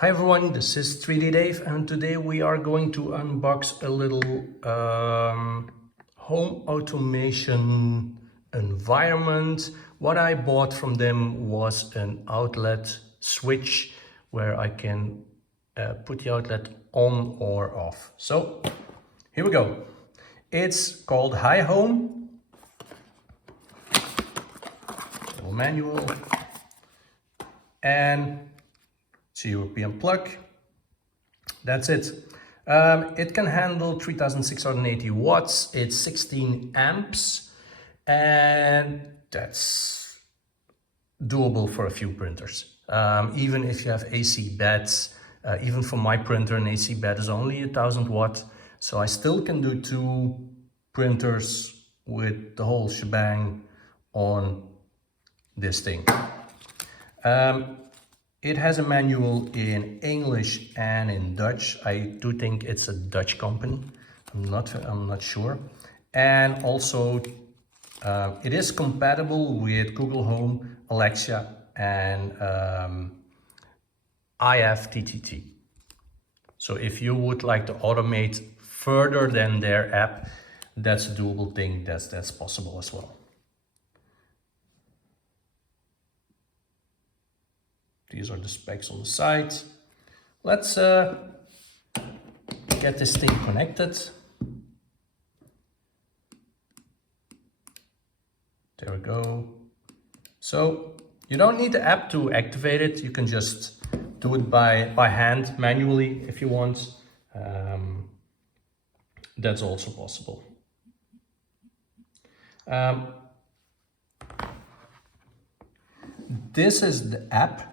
Hi everyone, this is 3D Dave and today we are going to unbox a little home automation environment. What I bought from them was an outlet switch where I can put the outlet on or off. So here we go. It's called Hihome. Little manual and it's a European plug. That's it. It can handle 3680 watts. It's 16 amps and that's doable for a few printers. Even if you have AC beds, even for my printer, an AC bed is only 1000 watt. So I still can do 2 printers with the whole shebang on this thing. It has a manual in English and in Dutch. I do think it's a Dutch company. I'm not sure. And also it is compatible with Google Home, Alexa, and IFTTT. So if you would like to automate further than their app, that's a doable thing. That's possible as well. These are the specs on the side. Let's get this thing connected. There we go. So you don't need the app to activate it. You can just do it by hand, manually, if you want. That's also possible. This is the app.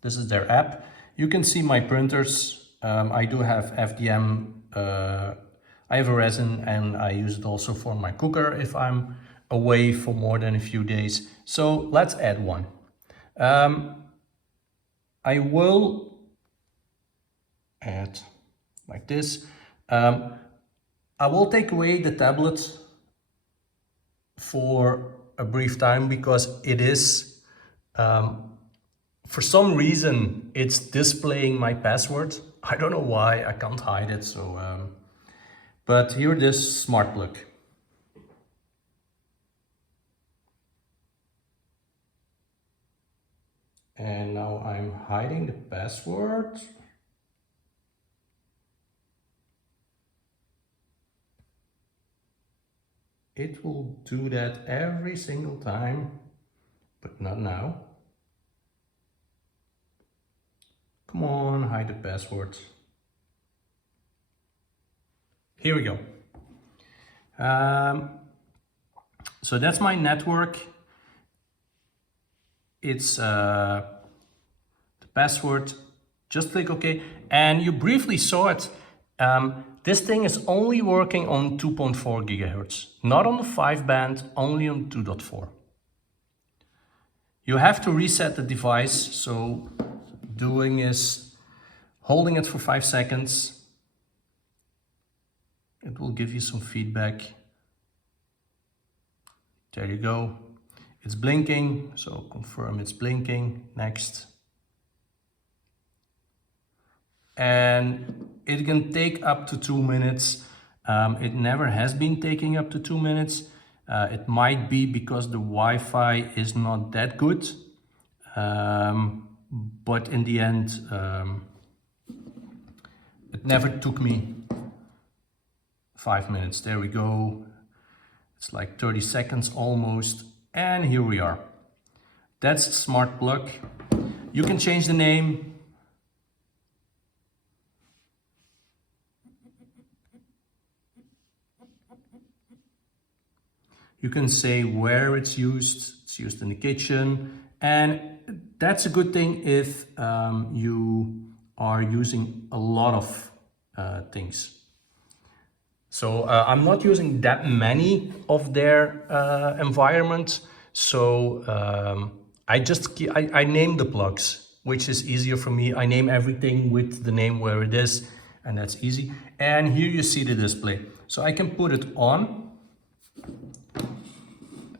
This is their app. You can see my printers. I do have FDM, I have a resin, and I use it also for my cooker if I'm away for more than a few days. So let's add one. I will add like this. I will take away the tablet for a brief time because it is for some reason, it's displaying my password. I don't know why, I can't hide it. So, but here it is, smart plug. And now I'm hiding the password. It will do that every single time, but not now. Come on, hide the password. Here we go. So that's my network. It's the password. Just click OK. And you briefly saw it. This thing is only working on 2.4 gigahertz, not on the 5 band, only on 2.4. You have to reset the device. So doing is holding it for 5 seconds. It will give you some feedback. There you go. It's blinking, so confirm it's blinking. Next. And it can take up to 2 minutes. It never has been taking up to 2 minutes. It might be because the Wi-Fi is not that good. But in the end, it never took me 5 minutes. There we go. It's like 30 seconds almost. And here we are. That's smart plug. You can change the name. You can say where it's used. It's used in the kitchen. And that's a good thing if you are using a lot of things. So I'm not using that many of their environments. So I name the plugs, which is easier for me. I name everything with the name where it is, and that's easy. And here you see the display. So I can put it on.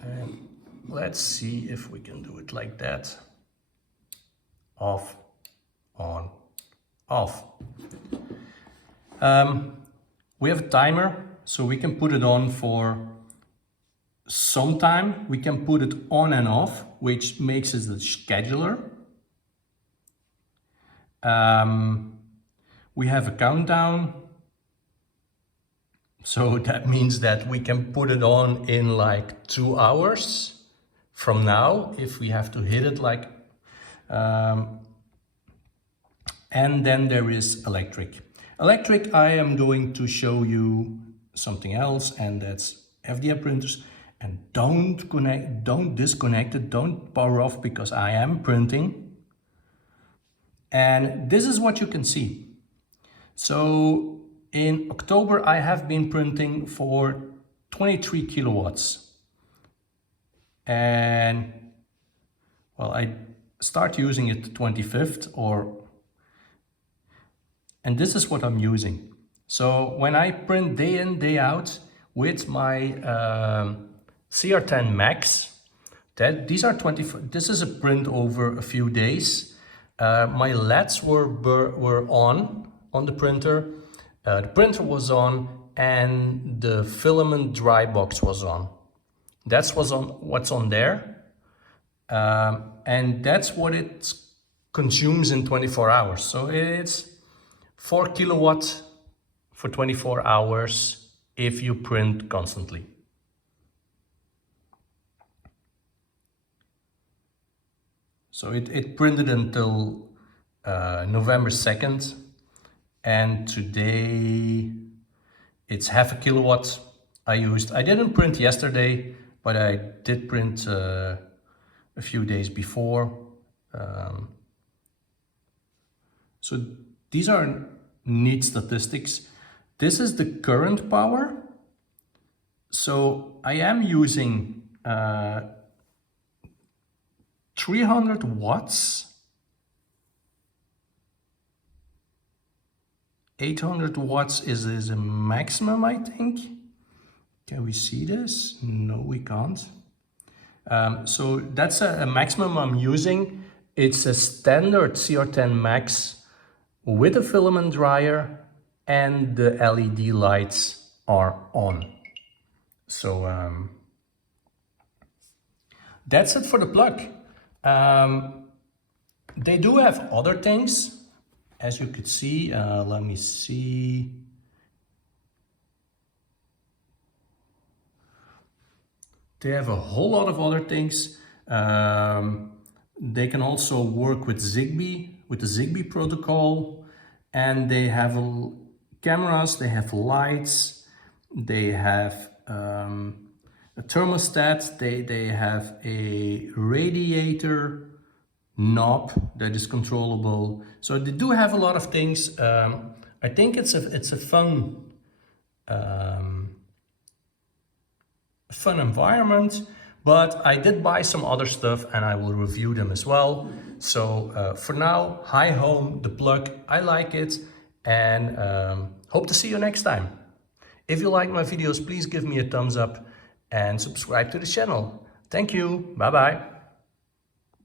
And let's see if we can do it like that. Off, on, off. We have a timer, so we can put it on for some time. We can put it on and off, which makes it the scheduler. We have a countdown. So that means that we can put it on in like 2 hours from now, if we have to hit it like... and then there is electric. Electric, I am going to show you something else, and that's FDM printers. And don't disconnect it, don't power off, because I am printing. And this is what you can see. So in October, I have been printing for 23 kilowatts. And well, I start using it the 25th, and this is what I'm using. So when I print day in, day out with my CR10 Max, this is a print over a few days. My LEDs were on the printer. The printer was on, and the filament dry box was on. That's what's on there. And that's what it consumes in 24 hours. So it's 4 kilowatts for 24 hours if you print constantly. So it printed until November 2nd, and today it's half a kilowatt I used. I didn't print yesterday, but I did print a few days before. So these are neat statistics. This is the current power. So I am using 300 watts, 800 watts is a maximum, I think. Can we see this? No, we can't. So that's a maximum I'm using. It's a standard CR10 Max with a filament dryer, and the LED lights are on. So that's it for the plug. They do have other things, as you could see. Let me see. They have a whole lot of other things. They can also work with Zigbee, with the Zigbee protocol, and they have cameras, they have lights, they have a thermostat, they have a radiator knob that is controllable. So they do have a lot of things. I think it's a fun environment, but I did buy some other stuff and I will review them as well. So for now, Hihome, the plug, I like it, and hope to see you next time. If you like my videos, please give me a thumbs up and subscribe to the channel. Thank you. Bye bye.